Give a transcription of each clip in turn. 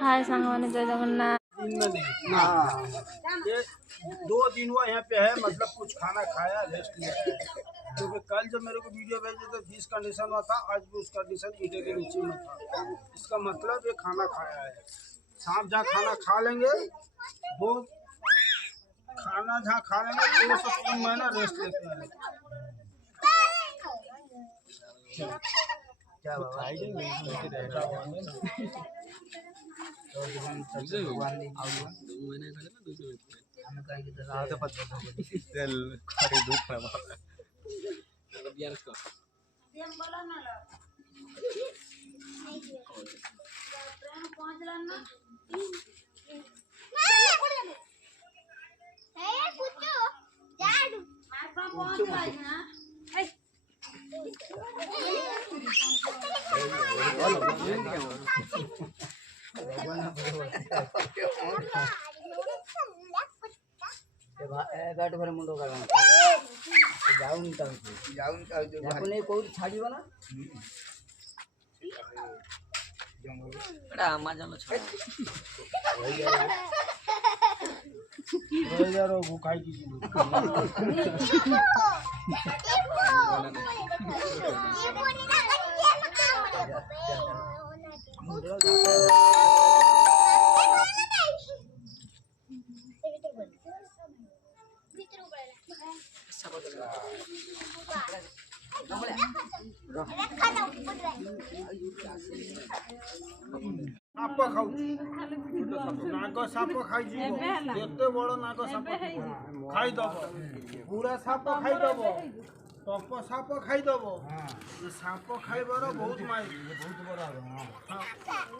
हाय सांग मैंने जय जगन्नाथ। ये 2 दिन हुआ यहाँ पे है, मतलब कुछ खाना खाया, रेस्ट लिया है। क्योंकि कल जब मेरे को वीडियो भेजे तो जिस कंडीशन में था, आज भी उस कंडीशन ईटे के नीचे में था। इसका मतलब ये खाना खाया है। सांप जहाँ खाना खा लेंगे, वो खाना जहाँ खा लेंगे 2 से 3 महीना रेस्ट लेते हैं। क्या गाट भर मुंडो का जाऊन का अपने को छाड़ीबो ना एटा अमेज़न छ यार वो खाई की साप खाऊ नाग साप खाई एते बड़ नाग साप खाई दब पूरा साप खाई दब टप साप खाई दब साप खाइबार बहुत माहिर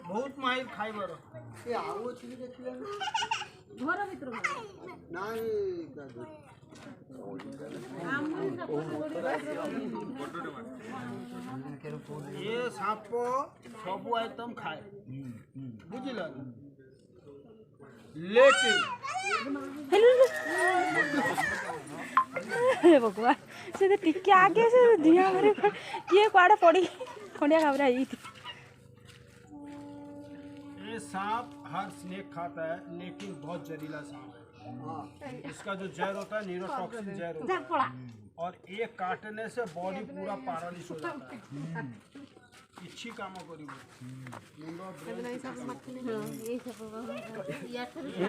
बहुत माहिर खाइबार ए आउ छी देखिले घर भीतर नाही ये सांप सब आइटम खाए बुझल लेकिन भगवान से टिके आगे से दिया मारे किए कुआड़े पड़ी खंडिया घबरा ये सांप हर स्नेक खाता है, लेकिन बहुत जहरीला सांप है। इसका जो जहर होता है न्यूरोटॉक्सिन जहर होता है, और एक काटने से बॉडी पूरा पैरालिसिस हो जाता है। इच्छी काम करी